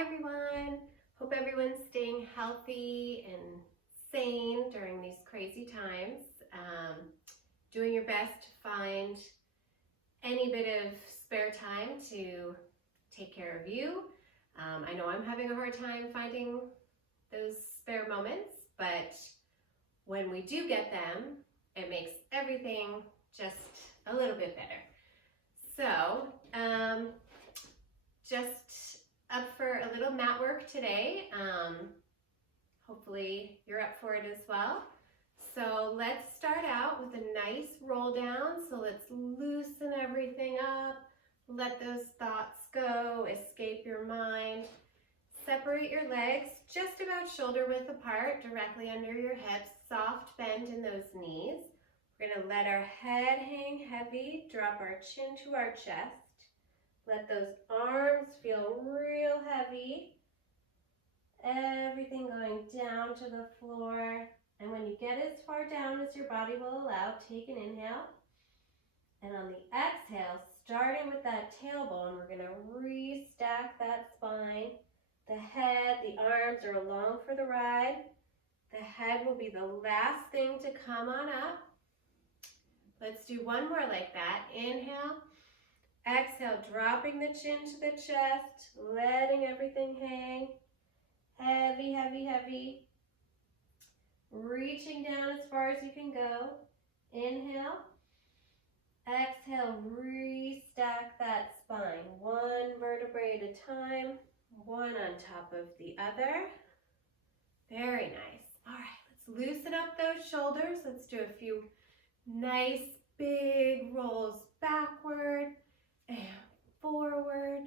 Hi everyone. Hope everyone's staying healthy and sane during these crazy times. Doing your best to find any bit of spare time to take care of you. I know I'm having a hard time finding those spare moments, but when we do get them, it makes everything just a little bit better. So, just up for a little mat work today. Hopefully you're up for it as well. So let's start out with a nice roll down. So let's loosen everything up. Let those thoughts go, escape your mind. Separate your legs just about shoulder width apart, directly under your hips. Soft bend in those knees. We're gonna let our head hang heavy, drop our chin to our chest. Let those arms feel real heavy. Everything going down to the floor. And when you get as far down as your body will allow, take an inhale. And on the exhale, starting with that tailbone, we're gonna restack that spine. The head, the arms are along for the ride. The head will be the last thing to come on up. Let's do one more like that. Inhale. Exhale, dropping the chin to the chest, letting everything hang. Heavy, heavy, heavy. Reaching down as far as you can go. Inhale. Exhale, restack that spine. One vertebrae at a time, one on top of the other. Very nice. All right, let's loosen up those shoulders. Let's do a few nice big rolls backward and forward.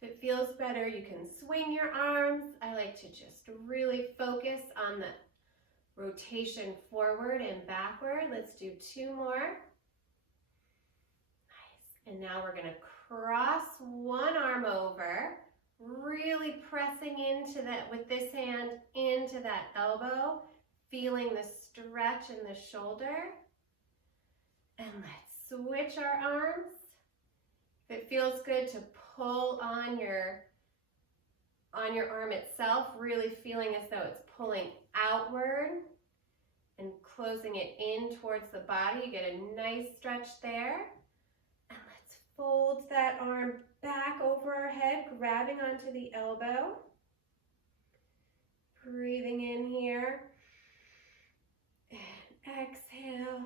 If it feels better, you can swing your arms. I like to just really focus on the rotation forward and backward. Let's do two more. Nice. And now we're going to cross one arm over, really pressing into that with this hand into that elbow, feeling the stretch in the shoulder. And let's switch our arms. If it feels good to pull on your arm itself, really feeling as though it's pulling outward and closing it in towards the body, you get a nice stretch there. And let's fold that arm back over our head, grabbing onto the elbow. Breathing in here. And exhale.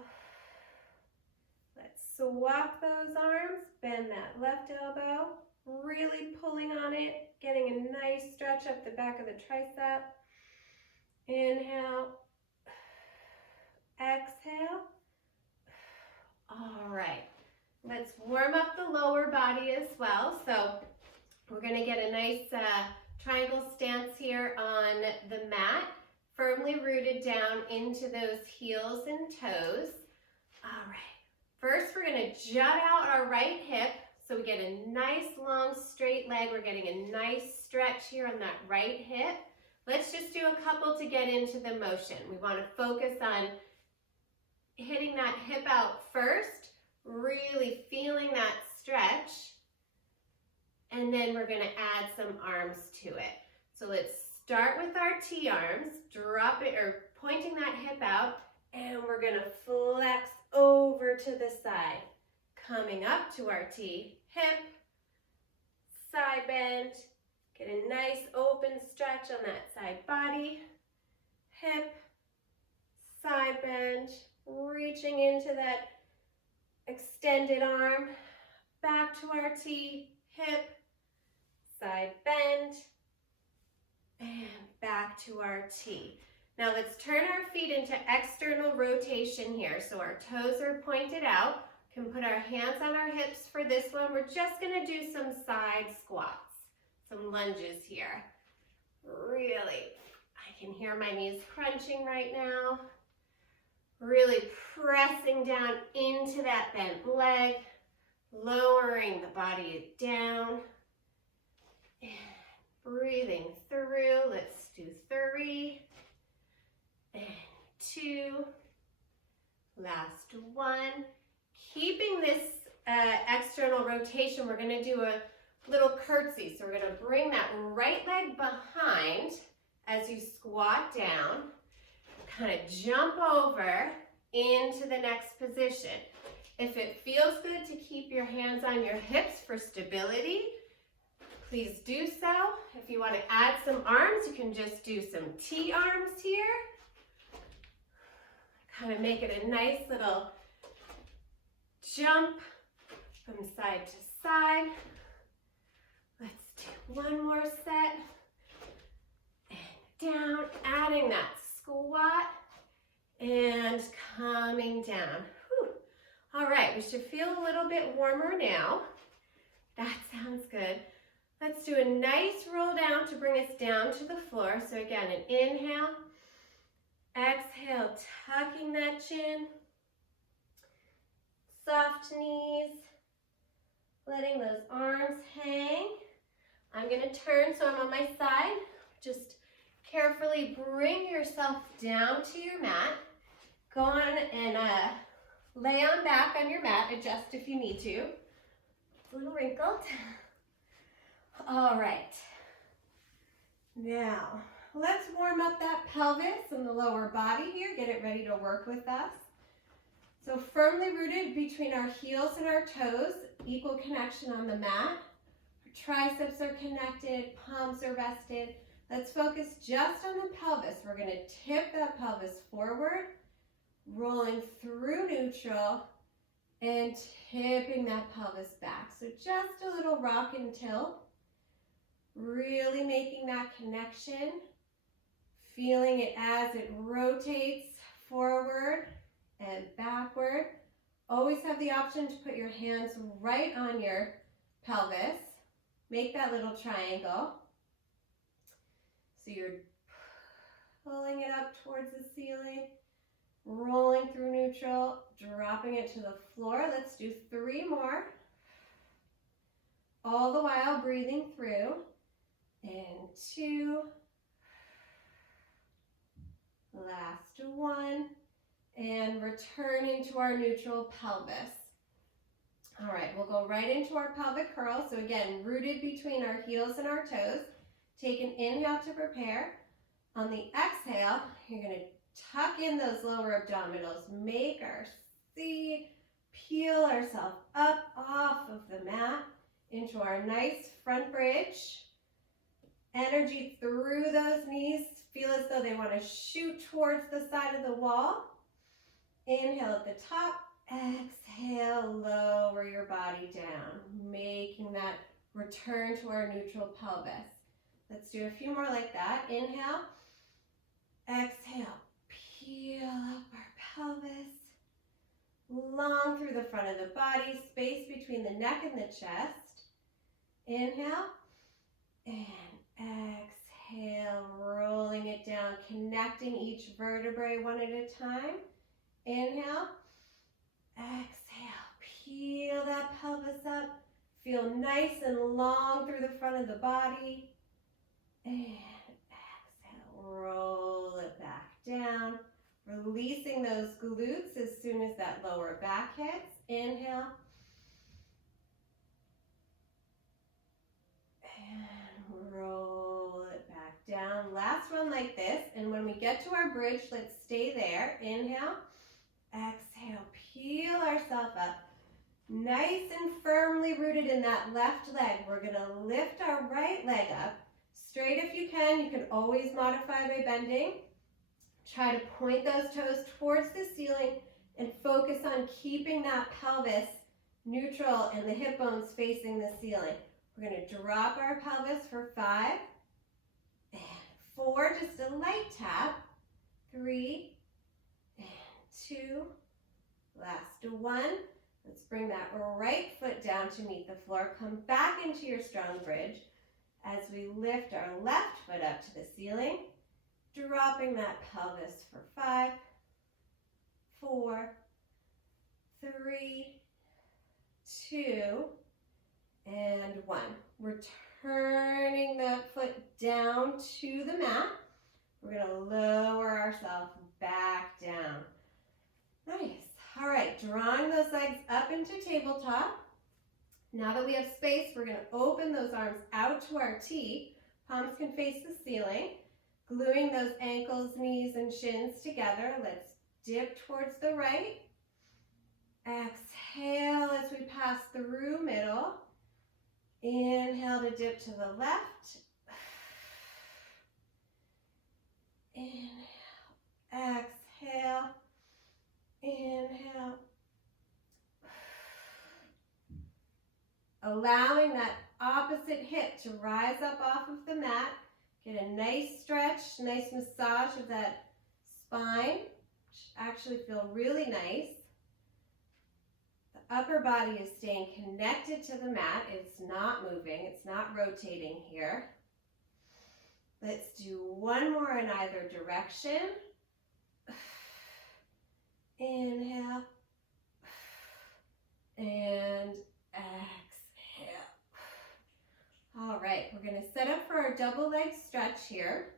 Let's swap those arms, bend that left elbow, really pulling on it, getting a nice stretch up the back of the tricep. Inhale, exhale. All right, let's warm up the lower body as well. So we're gonna get a nice triangle stance here on the mat, firmly rooted down into those heels and toes. All right. First, we're going to jut out our right hip so we get a nice long straight leg. We're getting a nice stretch here on that right hip. Let's just do a couple to get into the motion. We want to focus on hitting that hip out first, really feeling that stretch, and then we're going to add some arms to it. So let's start with our T arms, drop it or pointing that hip out, and we're going to flex over to the side, coming up to our T, hip, side bend, get a nice open stretch on that side body, hip, side bend, reaching into that extended arm, back to our T, hip, side bend, and back to our T. Now let's turn our feet into external rotation here. So our toes are pointed out. We can put our hands on our hips for this one. We're just gonna do some side squats, some lunges here. Really, I can hear my knees crunching right now. Really pressing down into that bent leg, lowering the body down. And breathing through, let's do 3. And 2, last 1. Keeping this external rotation, we're going to do little curtsy. So we're gonna bring that right leg behind as you squat down, kind of jump over into the next position. If it feels good to keep your hands on your hips for stability, please do so. If you want to add some arms, you can just do some T arms here. Kind of make it a nice little jump from side to side. Let's do one more set. And down, adding that squat and coming down. Whew. All right, we should feel a little bit warmer now. That sounds good. Let's do a nice roll down to bring us down to the floor. So again, an inhale, exhale, tucking that chin, soft knees, letting those arms hang. I'm gonna turn so I'm on my side. Just carefully bring yourself down to your mat. Go on and lay on back on your mat, adjust if you need to. It's a little wrinkled. All right. Now, let's warm up that pelvis and the lower body here. Get it ready to work with us. So firmly rooted between our heels and our toes, equal connection on the mat. Our triceps are connected, palms are rested. Let's focus just on the pelvis. We're going to tip that pelvis forward, rolling through neutral and tipping that pelvis back. So just a little rock and tilt, really making that connection, feeling it as it rotates forward and backward. Always have the option to put your hands right on your pelvis. Make that little triangle. So you're pulling it up towards the ceiling, rolling through neutral, dropping it to the floor. Let's do 3 more. All the while breathing through. And 2. Last 1. And returning to our neutral pelvis. All right, we'll go right into our pelvic curl. So again, rooted between our heels and our toes. Take an inhale to prepare. On the exhale, you're going to tuck in those lower abdominals. Make our C, peel ourselves up off of the mat into our nice front bridge. Energy through those knees. Feel as though they want to shoot towards the side of the wall. Inhale at the top. Exhale, lower your body down. Making that return to our neutral pelvis. Let's do a few more like that. Inhale. Exhale. Peel up our pelvis. Long through the front of the body. Space between the neck and the chest. Inhale. And exhale. Rolling it down. Connecting each vertebrae one at a time. Inhale. Exhale. Peel that pelvis up. Feel nice and long through the front of the body. And exhale, roll it back down, releasing those glutes as soon as that lower back hits. Inhale. And roll it back down. Last one like this. And when we get to our bridge, let's stay there. Inhale. Exhale, peel ourselves up. Nice and firmly rooted in that left leg. We're going to lift our right leg up. Straight if you can. You can always modify by bending. Try to point those toes towards the ceiling and focus on keeping that pelvis neutral and the hip bones facing the ceiling. We're going to drop our pelvis for 5 and 4, just a light tap. 3 and 2, last 1. Let's bring that right foot down to meet the floor. Come back into your strong bridge. As we lift our left foot up to the ceiling, dropping that pelvis for 5, 4, 3, 2, and 1. Returning that foot down to the mat. We're going to lower ourselves back down. Nice. All right, drawing those legs up into tabletop. Now that we have space, we're going to open those arms out to our T. Palms can face the ceiling. Gluing those ankles, knees, and shins together. Let's dip towards the right. Exhale as we pass through middle. Inhale to dip to the left. Inhale, exhale, inhale. Allowing that opposite hip to rise up off of the mat. Get a nice stretch, nice massage of that spine. Should actually feel really nice. The upper body is staying connected to the mat. It's not moving, it's not rotating here. Let's do one more in either direction. Inhale. And exhale. All right, we're going to set up for our double leg stretch here.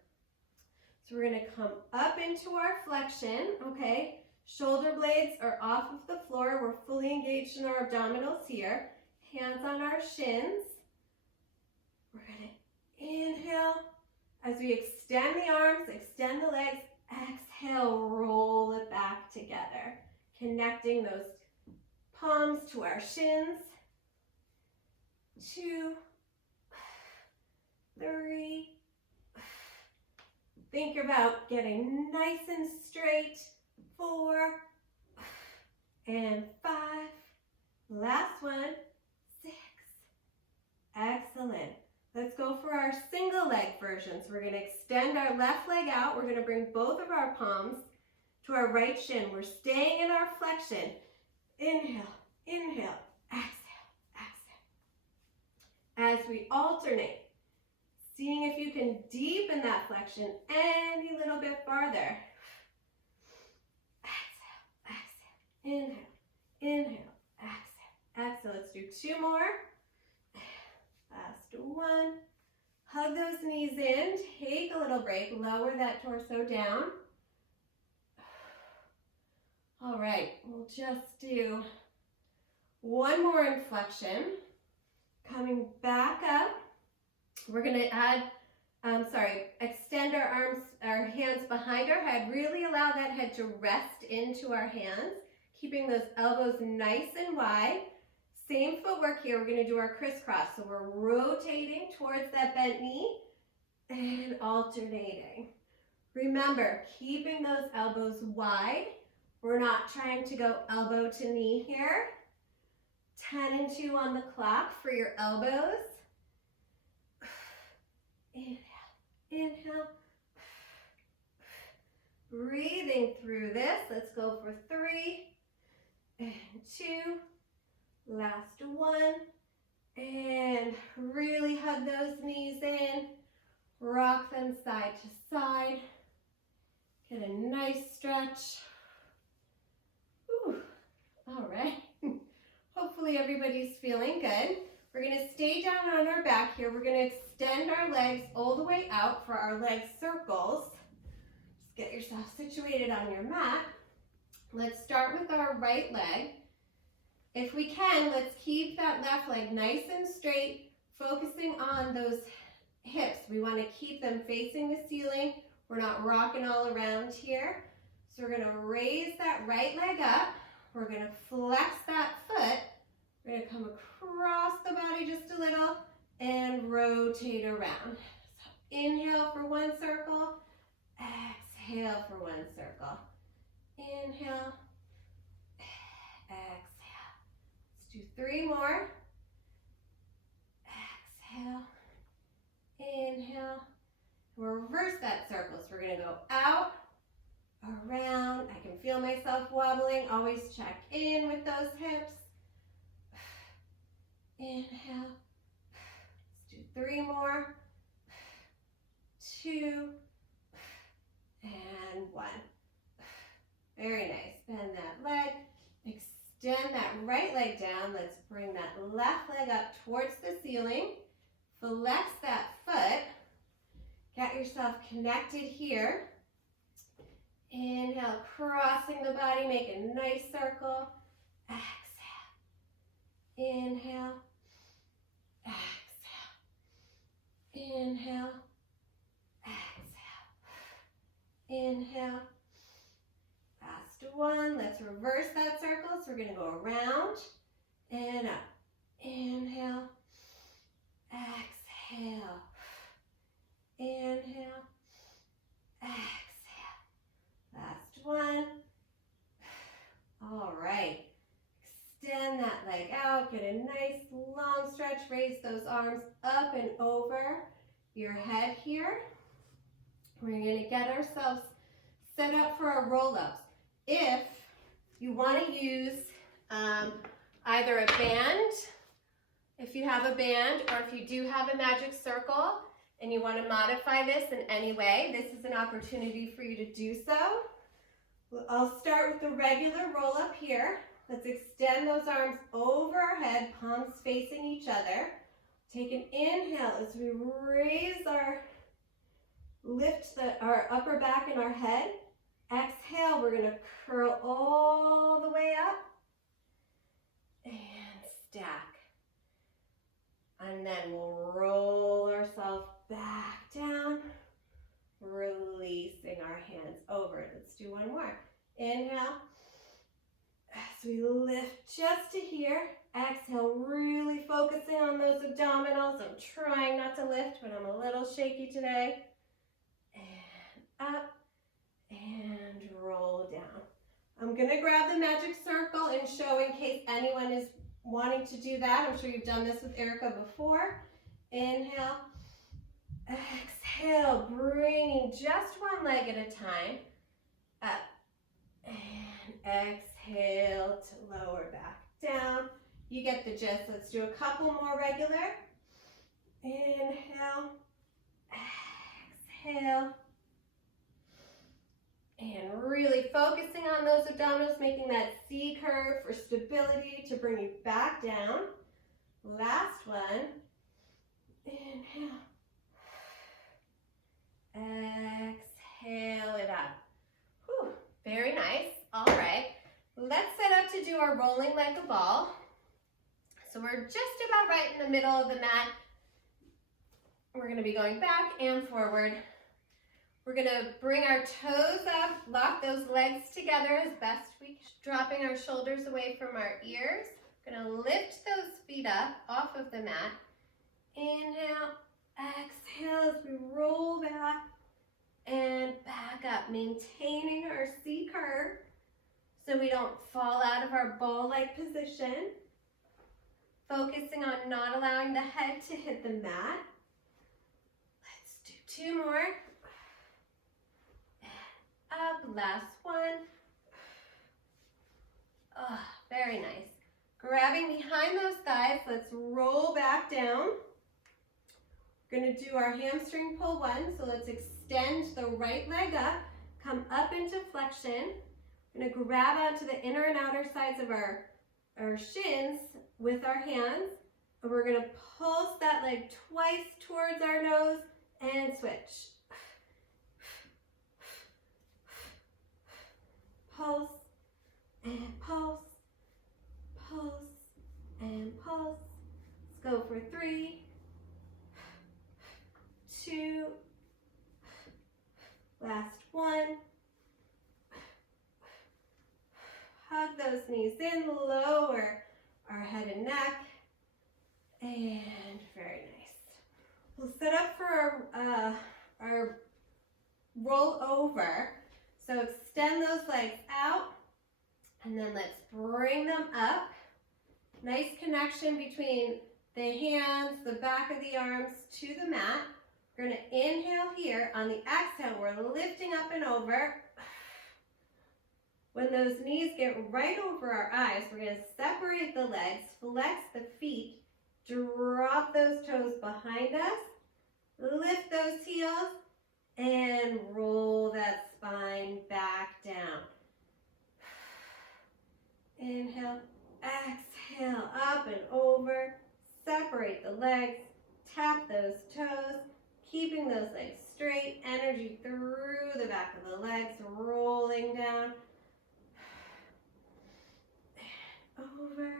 So we're going to come up into our flexion, okay? Shoulder blades are off of the floor. We're fully engaged in our abdominals here. Hands on our shins. We're going to inhale. As we extend the arms, extend the legs, exhale, roll it back together. Connecting those palms to our shins. 2, 3. Think about getting nice and straight. 4 and 5. Last one. 6. Excellent. Let's go for our single leg version. So we're going to extend our left leg out. We're going to bring both of our palms to our right shin. We're staying in our flexion. Inhale, inhale, exhale, exhale. As we alternate, seeing if you can deepen that flexion any little bit farther. Exhale, exhale, inhale, inhale, exhale, exhale. Let's do 2 more. Last one. Hug those knees in. Take a little break. Lower that torso down. All right, we'll just do one more inflection. Coming back up. We're going to extend our arms, our hands behind our head. Really allow that head to rest into our hands, keeping those elbows nice and wide. Same footwork here. We're going to do our crisscross. So we're rotating towards that bent knee and alternating. Remember, keeping those elbows wide. We're not trying to go elbow to knee here. 10 and 2 on the clock for your elbows. Inhale, inhale. Breathing through this. Let's go for 3 and 2. Last one. And really hug those knees in. Rock them side to side. Get a nice stretch. Whew. All right. Hopefully everybody's feeling good. We're going to stay down on our back here. We're going to extend our legs all the way out for our leg circles. Just get yourself situated on your mat. Let's start with our right leg. If we can, let's keep that left leg nice and straight, focusing on those hips. We want to keep them facing the ceiling. We're not rocking all around here. So we're going to raise that right leg up. We're going to flex that foot. We're going to come across the body just a little and rotate around. So inhale for one circle. Exhale for one circle. Inhale. Exhale. Let's do 3 more. Exhale. Inhale. We'll reverse that circle. So we're going to go out, around. I can feel myself wobbling. Always check in with those hips. Inhale. Let's do 3 more. 2 and 1. Very nice. Bend that leg. Extend that right leg down. Let's bring that left leg up towards the ceiling. Flex that foot. Get yourself connected here. Inhale, crossing the body, make a nice circle. Exhale. Inhale. Inhale, exhale, inhale. Last one. Let's reverse that circle. So we're going to go around and up. Inhale, exhale, inhale, exhale. Last one. All right. Extend that leg out. Get a nice long stretch. Raise those arms up and over your head here. We're going to get ourselves set up for our roll-ups. If you want to use either a band, if you have a band, or if you do have a magic circle and you want to modify this in any way, this is an opportunity for you to do so. I'll start with the regular roll-up here. Let's extend those arms over our head, palms facing each other. Take an inhale as we lift our upper back and our head. Exhale, we're going to curl all the way up and stack. And then we'll roll ourselves back down, releasing our hands over. Let's do one more. Inhale. As we lift just to here. Exhale, really focusing on those abdominals. I'm trying not to lift, but I'm a little shaky today. And up and roll down. I'm going to grab the magic circle and show in case anyone is wanting to do that. I'm sure you've done this with Erica before. Inhale, exhale, bringing just one leg at a time. Up and exhale to lower back down. You get the gist. Let's do a couple more regular. Inhale, exhale. And really focusing on those abdominals, making that C curve for stability to bring you back down. Last one. Inhale. Exhale it up. Whew, very nice. All right. Let's set up to do our rolling like a ball. So we're just about right in the middle of the mat. We're going to be going back and forward. We're going to bring our toes up, lock those legs together as best we can, dropping our shoulders away from our ears. We're going to lift those feet up off of the mat. Inhale, exhale as we roll back and back up, maintaining our C curve so we don't fall out of our ball-like position. Focusing on not allowing the head to hit the mat. Let's do two more. Up, last one. Oh, very nice. Grabbing behind those thighs, let's roll back down. We're going to do our hamstring pull one, so let's extend the right leg up, come up into flexion. We're going to grab onto the inner and outer sides of our shins with our hands, and we're going to pulse that leg twice towards our nose and switch. Pulse and pulse, pulse and pulse. Let's go for 3, 2, last one. Hug those knees in, lower our head and neck, and very nice. We'll set up for our roll over. So extend those legs out, and then let's bring them up. Nice connection between the hands, the back of the arms to the mat. We're going to inhale here. On the exhale, we're lifting up and over. When those knees get right over our eyes, we're going to separate the legs, flex the feet, drop those toes behind us, lift those heels, and roll that spine back down. Inhale, exhale, up and over. Separate the legs, tap those toes, keeping those legs straight. Energy through the back of the legs, rolling down. Over.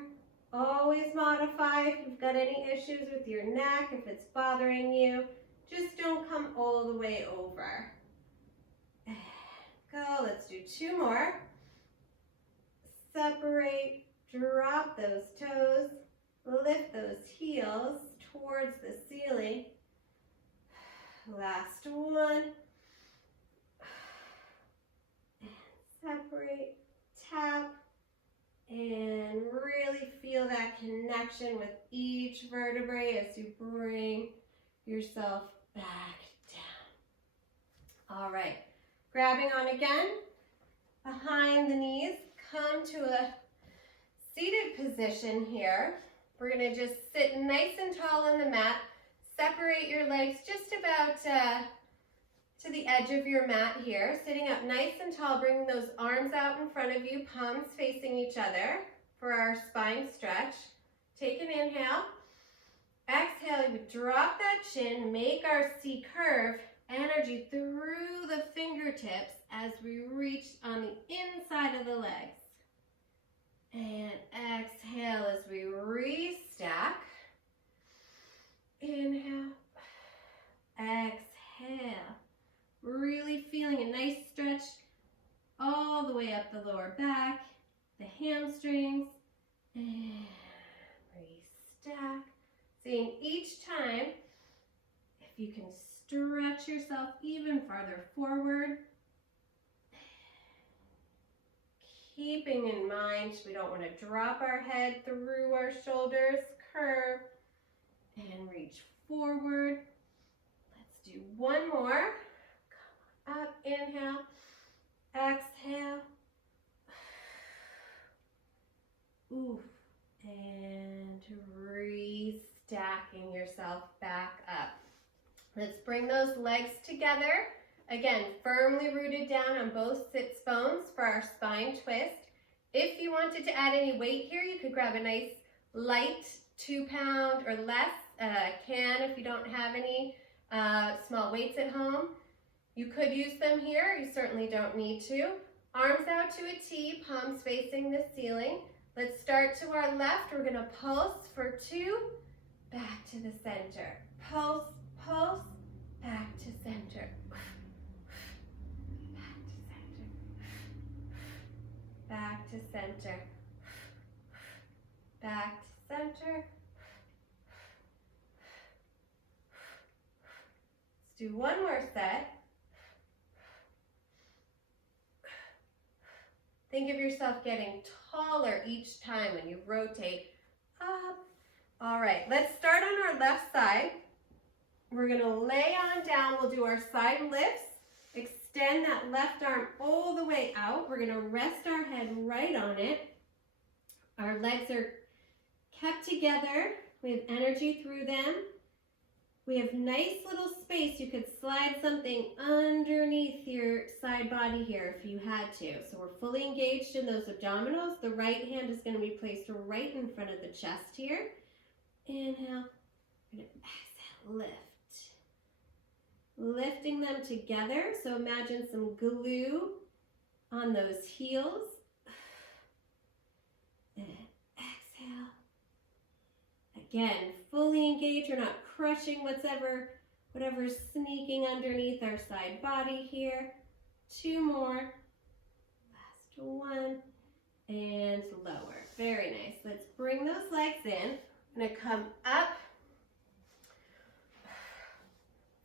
Always modify if you've got any issues with your neck, if it's bothering you. the way over. And go, let's do 2 more. Separate, drop those toes, lift those heels towards the ceiling. Last one. And separate, tap, and really feel that connection with each vertebrae as you bring yourself back down. All right, grabbing on again, behind the knees, come to a seated position here. We're gonna just sit nice and tall on the mat. Separate your legs just about to the edge of your mat here. Sitting up nice and tall, bringing those arms out in front of you, palms facing each other for our spine stretch. Take an inhale. Exhale, you drop that chin, make our C curve, energy through the fingertips as we reach on the inside of the legs. And exhale as we restack. Inhale, exhale. Really feeling a nice stretch all the way up the lower back, the hamstrings, and restack. Seeing each time if you can stretch yourself even farther forward. Keeping in mind we don't want to drop our head through our shoulders, curve, and reach forward. Let's do 1 more. Come on up, inhale, exhale. Oof, and restacking yourself back up. Let's bring those legs together. Again, firmly rooted down on both sits bones for our spine twist. If you wanted to add any weight here, you could grab a nice light 2-pound or less can if you don't have any small weights at home. You could use them here. You certainly don't need to. Arms out to a T, palms facing the ceiling. Let's start to our left. We're going to pulse for 2, back to the center. Pulse, pulse, back to center. Back to center. Back to center. Let's do 1 more set. Think of yourself getting taller each time when you rotate up. All right, let's start on our left side. We're gonna lay on down. We'll do our side lifts. Extend that left arm all the way out. We're gonna rest our head right on it. Our legs are kept together. We have energy through them. We have nice little space. You could slide something underneath your side body here if you had to. So we're fully engaged in those abdominals. The right hand is going to be placed right in front of the chest here. Inhale, and exhale, lift. Lifting them together. So imagine some glue on those heels. And exhale. Again, fully engaged. We're not crushing whatever's sneaking underneath our side body here. 2 more. Last one. And lower. Very nice. Let's bring those legs in. I'm going to come up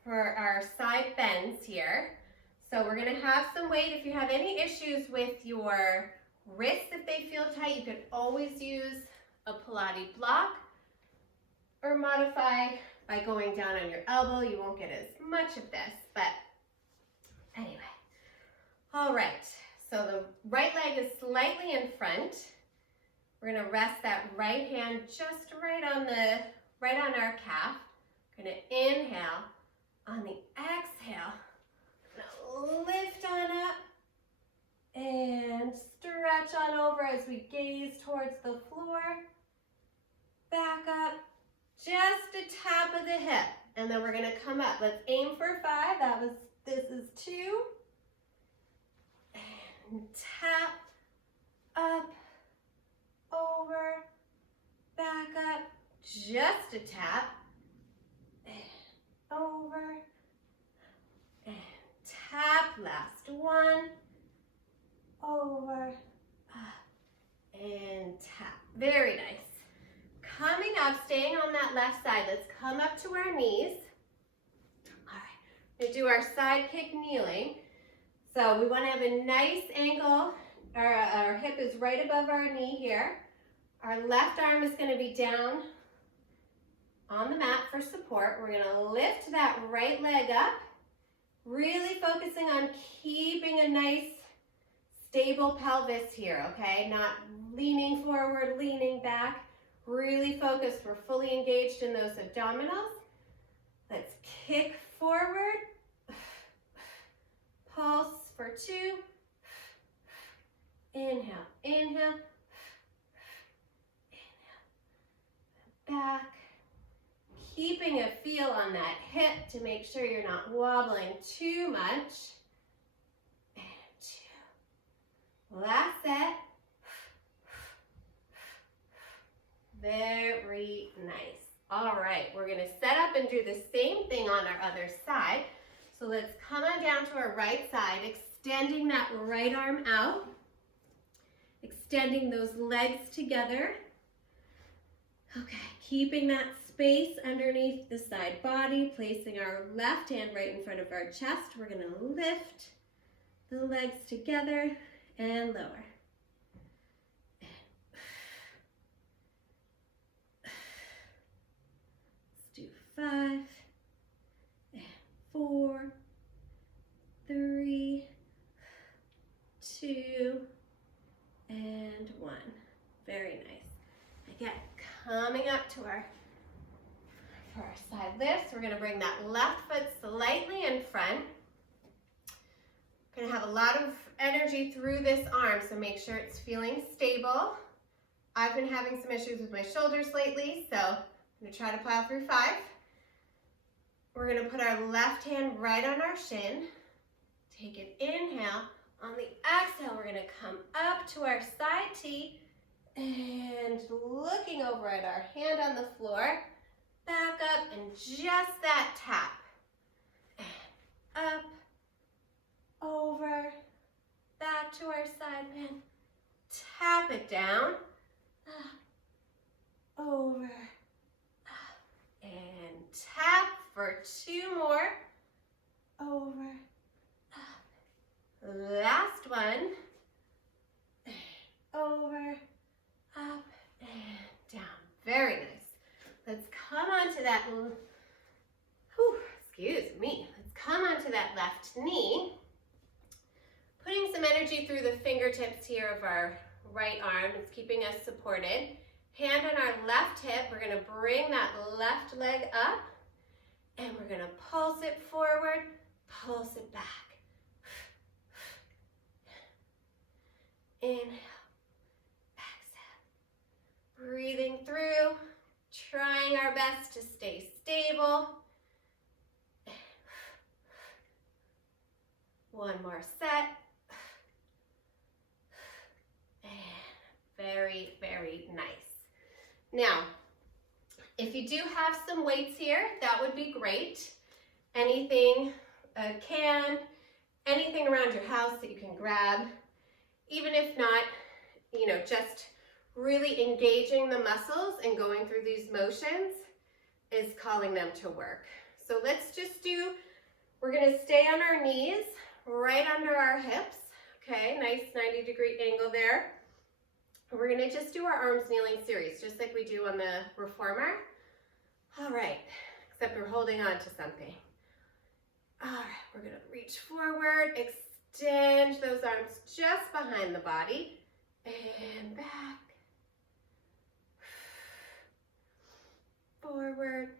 for our side bends here. So we're going to have some weight. If you have any issues with your wrists, if they feel tight, you could always use a Pilates block or modify by going down on your elbow. You won't get as much of this, but anyway. All right, so the right leg is slightly in front. We're gonna rest that right hand just right on our calf. We're gonna inhale. On the exhale, lift on up and stretch on over as we gaze towards the floor. Back up, just a tap of the hip, and then we're gonna come up. Let's aim for 5. This is 2. And tap, up, over, back up, just a tap, over, Last one. Over, up, and tap. Very nice. Coming up, staying on that left side, let's come up to our knees. All right, we're gonna do our side kick kneeling. So we wanna have a nice angle. Our hip is right above our knee here. Our left arm is gonna be down on the mat for support. We're gonna lift that right leg up, really focusing on keeping a nice stable pelvis here, okay? Not leaning forward, leaning back. Really focused. We're fully engaged in those abdominals. Let's kick forward. Pulse for 2. Inhale, inhale. Inhale. Back. Keeping a feel on that hip to make sure you're not wobbling too much. And 2. Last set. Very nice. All right, we're gonna set up and do the same thing on our other side. So let's come on down to our right side, extending that right arm out, extending those legs together. Okay, keeping that space underneath the side body, placing our left hand right in front of our chest. We're gonna lift the legs together and lower. Let's do 5 and 4, 3, 2, and 1. Very nice. Again, coming up to our side lifts. We're gonna bring that left foot slightly in front. Gonna have a lot of energy through this arm, so make sure it's feeling stable. I've been having some issues with my shoulders lately, so I'm gonna try to plow through 5. We're gonna put our left hand right on our shin. Take an inhale. On the exhale, we're gonna come up to our side T and looking over at our hand on the floor, back up and just that tap. And up, over, back to our side bend, tap it down, up, over, up, and tap for 2 more, over, up. Last one, over, up, and down. Very nice. Let's come onto that, excuse me. Let's come onto that left knee. Putting some energy through the fingertips here of our right arm. It's keeping us supported. Hand on our left hip. We're gonna bring that left leg up and we're gonna pulse it forward, pulse it back. Inhale, exhale. Breathing through, trying our best to stay stable. One more set. And very, very nice. Now, if you do have some weights here, that would be great. Anything, a can, anything around your house that you can grab. Even if not, just really engaging the muscles and going through these motions is calling them to work. So let's just we're gonna stay on our knees, right under our hips. Okay, nice 90-degree angle there. We're gonna just do our arms kneeling series, just like we do on the reformer. All right, except we're holding on to something. All right, we're gonna reach forward, extend those arms just behind the body, and back, forward.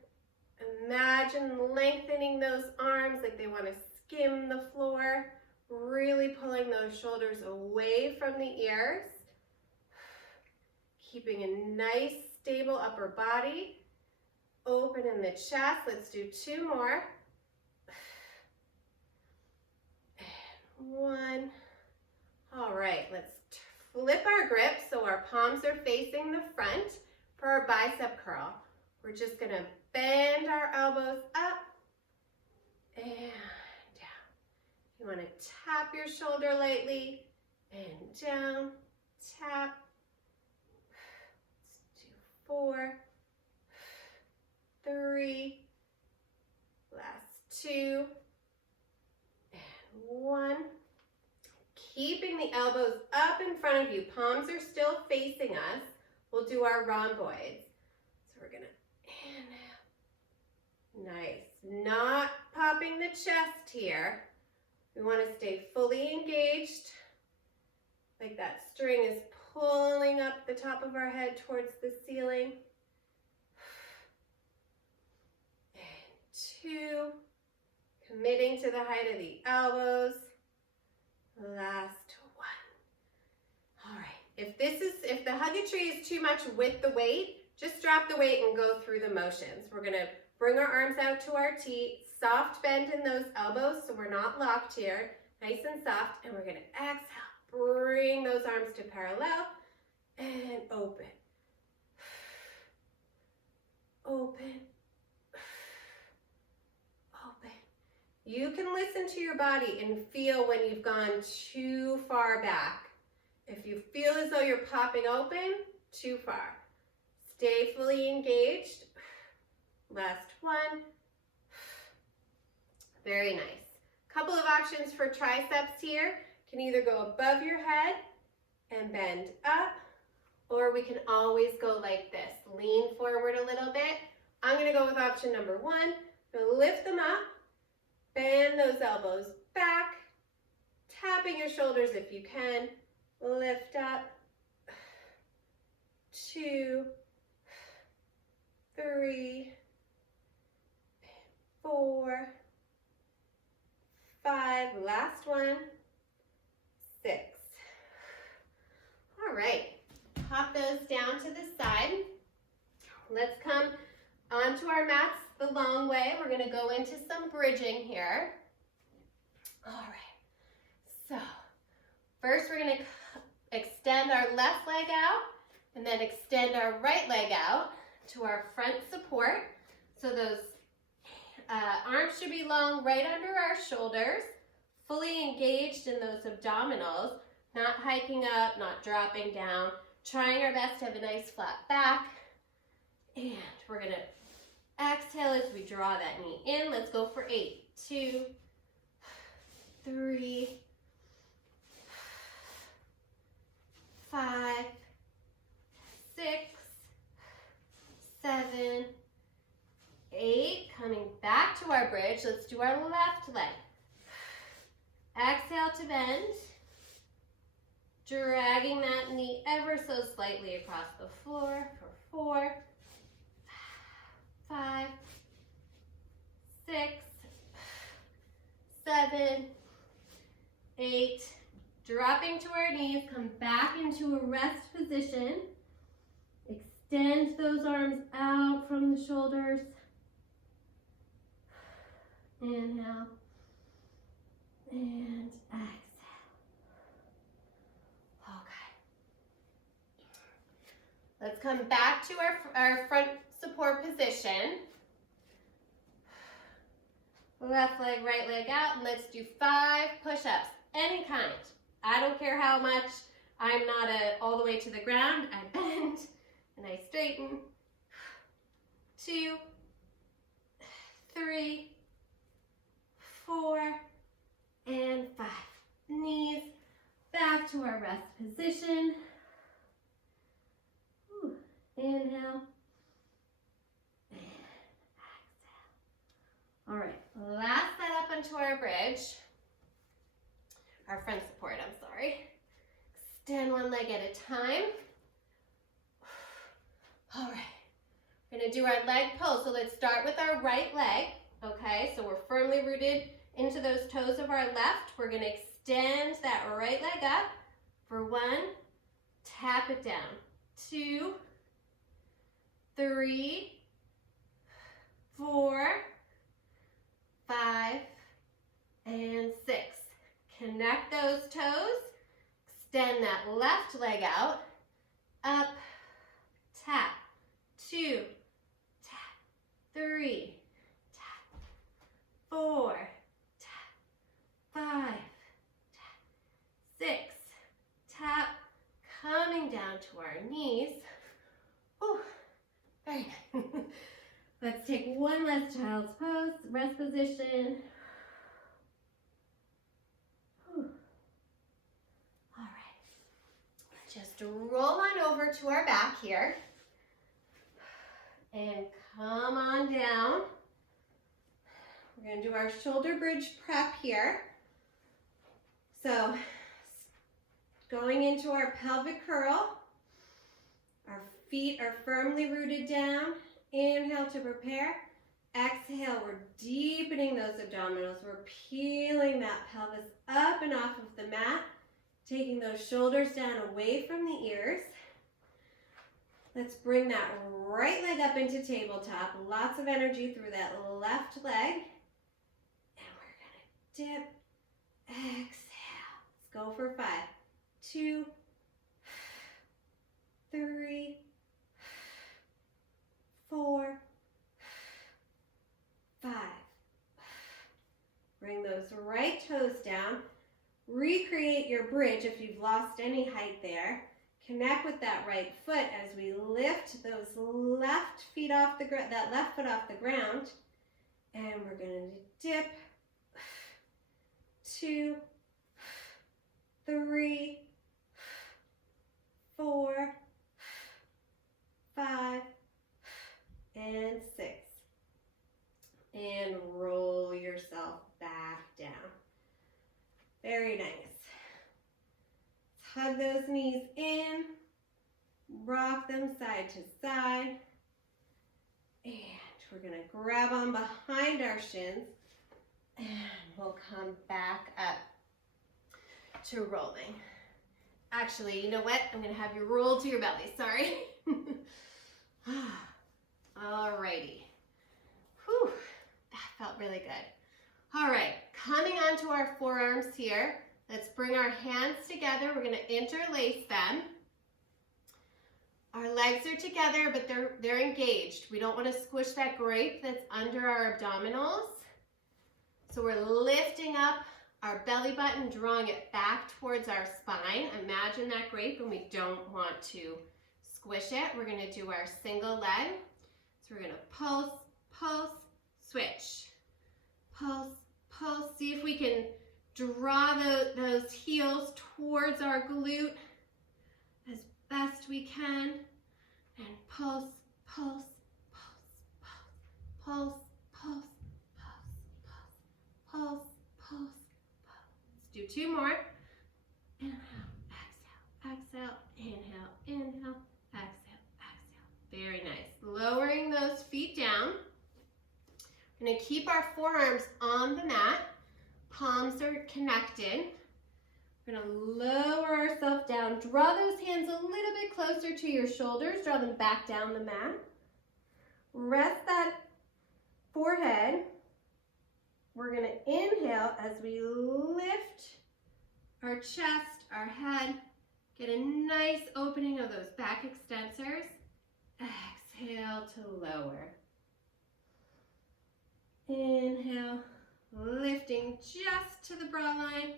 Imagine lengthening those arms like they want to skim the floor, really pulling those shoulders away from the ears, keeping a nice stable upper body, open in the chest. Let's do 2 more. And 1. All right, let's flip our grip so our palms are facing the front for our bicep curl. We're just gonna bend our elbows up and down. You want to tap your shoulder lightly and down, tap. Let's do 4, 3, last 2, and 1. Keeping the elbows up in front of you. Palms are still facing us. We'll do our rhomboids. So we're gonna inhale. Nice. Not popping the chest here. We want to stay fully engaged. Like that string is pulling up the top of our head towards the ceiling. And 2. Committing to the height of the elbows. Last 1. All right. If the huggetry is too much with the weight, just drop the weight and go through the motions. We're gonna bring our arms out to our T, soft bend in those elbows so we're not locked here, nice and soft, and we're gonna exhale. Bring those arms to parallel and open. Open. Open. You can listen to your body and feel when you've gone too far back. If you feel as though you're popping open, too far. Stay fully engaged. Last 1. Very nice. Couple of options for triceps here. Can either go above your head and bend up, or we can always go like this. Lean forward a little bit. I'm going to go with option number 1. I'm going to lift them up, bend those elbows back, tapping your shoulders if you can. Lift up. 2, 3, 4, 5, last 1, 6. All right, pop those down to the side. Let's come onto our mats the long way. We're gonna go into some bridging here. All right, so first we're gonna extend our left leg out and then extend our right leg out to our front support. So those arms should be long right under our shoulders, fully engaged in those abdominals, not hiking up, not dropping down, trying our best to have a nice flat back. And we're gonna exhale as we draw that knee in. Let's go for 8, 2, 3, 5, 6, 7, 8. Coming back to our bridge. Let's do our left leg. Exhale to bend. Dragging that knee ever so slightly across the floor for 4, 5, 6, 7, 8. Dropping to our knees, come back into a rest position. Extend those arms out from the shoulders. Inhale and exhale. Okay. Let's come back to our front support position. Left leg, right leg out, and let's do 5 push-ups, any kind. I don't care how much. I'm not all the way to the ground. I bend and I straighten. 2, 3, 4, and 5. Knees back to our rest position. Inhale. And exhale. All right, last set up onto our bridge. Our front support, I'm sorry. Extend one leg at a time. All right, we're gonna do our leg pull. So let's start with our right leg, okay? So we're firmly rooted into those toes of our left. We're gonna extend that right leg up for 1, tap it down, 2, 3, 4, 5, and 6. Connect those toes, extend that left leg out, up, tap, 2, tap, 3, tap, 4, tap, 5, knees. Ooh, very nice. Let's take one last child's pose, rest position. Whew. All right, just roll on over to our back here and come on down. We're going to do our shoulder bridge prep here. So going into our pelvic curl, our feet are firmly rooted down. Inhale to prepare. Exhale, we're deepening those abdominals. We're peeling that pelvis up and off of the mat, taking those shoulders down away from the ears. Let's bring that right leg up into tabletop. Lots of energy through that left leg. And we're gonna dip, exhale. Let's go for 5, 2, 3, 4, 5. Bring those right toes down. Recreate your bridge if you've lost any height there. Connect with that right foot as we lift those left feet off the ground, that left foot off the ground. And we're going to dip. 2, 3, 4, 5, and 6. And roll yourself back down. Very nice. Hug those knees in, rock them side to side, and we're going to grab on behind our shins, and we'll come back up to rolling. Actually, you know what? I'm going to have you roll to your belly. Sorry. Alrighty. Whew, that felt really good. All right, coming onto our forearms here. Let's bring our hands together. We're going to interlace them. Our legs are together, but they're engaged. We don't want to squish that grape that's under our abdominals. So we're lifting up our belly button, drawing it back towards our spine. Imagine that grape, and we don't want to squish it. We're going to do our single leg. So we're going to pulse, pulse, switch. Pulse, pulse. See if we can draw those heels towards our glute as best we can. And pulse, pulse, pulse, pulse, pulse, pulse, pulse, pulse, pulse, pulse. Let's do 2 more. Inhale, exhale, exhale, inhale, inhale, exhale, exhale. Very nice. Lowering those feet down. We're going to keep our forearms on the mat. Palms are connected. We're going to lower ourselves down. Draw those hands a little bit closer to your shoulders. Draw them back down the mat. Rest that forehead. We're going to inhale as we lift our chest, our head. Get a nice opening of those back extensors. Exhale to lower. Inhale. Lifting just to the bra line,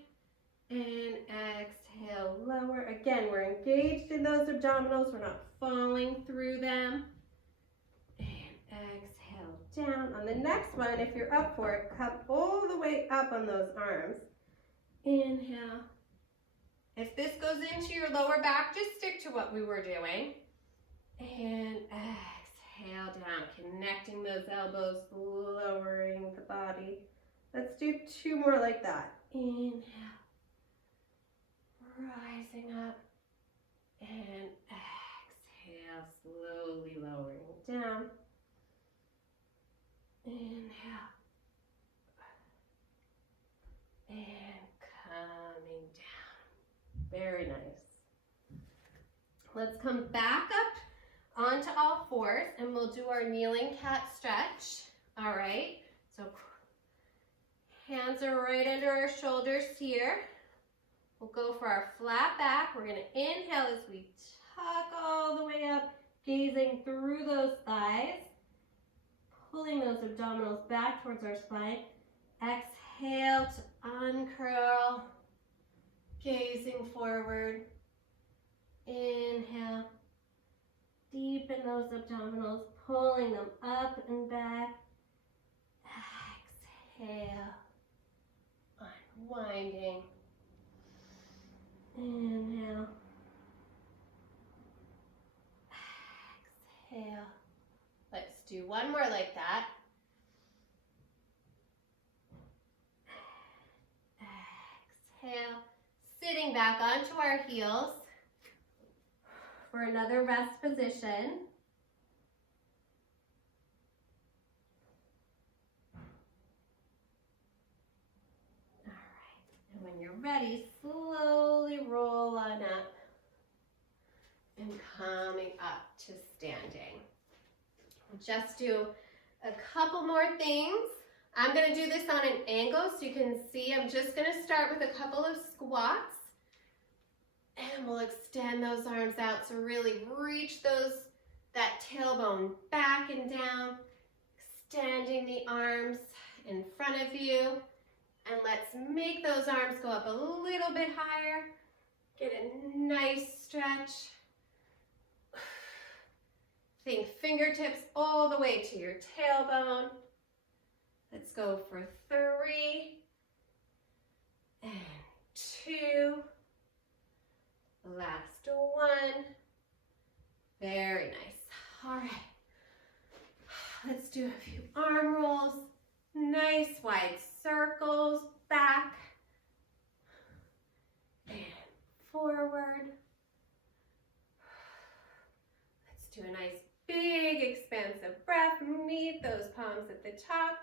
and exhale, lower. Again, we're engaged in those abdominals. We're not falling through them. And exhale down. On the next one, if you're up for it, come all the way up on those arms. Inhale. If this goes into your lower back, just stick to what we were doing. And exhale down, connecting those elbows, lowering the body. Let's do 2 more like that. Inhale, rising up, and exhale, slowly lowering down. Inhale, and coming down. Very nice. Let's come back up onto all fours, and we'll do our kneeling cat stretch. All right, so hands are right under our shoulders here. We'll go for our flat back. We're going to inhale as we tuck all the way up, gazing through those thighs, pulling those abdominals back towards our spine. Exhale to uncurl, gazing forward. Inhale, Deepen those abdominals, pulling them up and back. Exhale. Unwinding. Inhale. Exhale. Let's do one more like that. Exhale. Sitting back onto our heels for another rest position. All right. And when you're ready, slowly roll on up and coming up to standing. We'll just do a couple more things. I'm going to do this on an angle so you can see. I'm just going to start with a couple of squats. And we'll extend those arms out. So really reach that tailbone back and down. Extending the arms in front of you. And let's make those arms go up a little bit higher. Get a nice stretch. Think fingertips all the way to your tailbone. Let's go for 3 and 2. Last one. Very nice. All right. Let's do a few arm rolls. Nice wide circles back and forward. Let's do a nice big expansive breath. Meet those palms at the top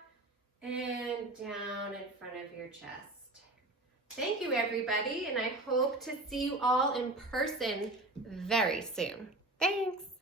and down in front of your chest. Thank you, everybody, and I hope to see you all in person very soon. Thanks.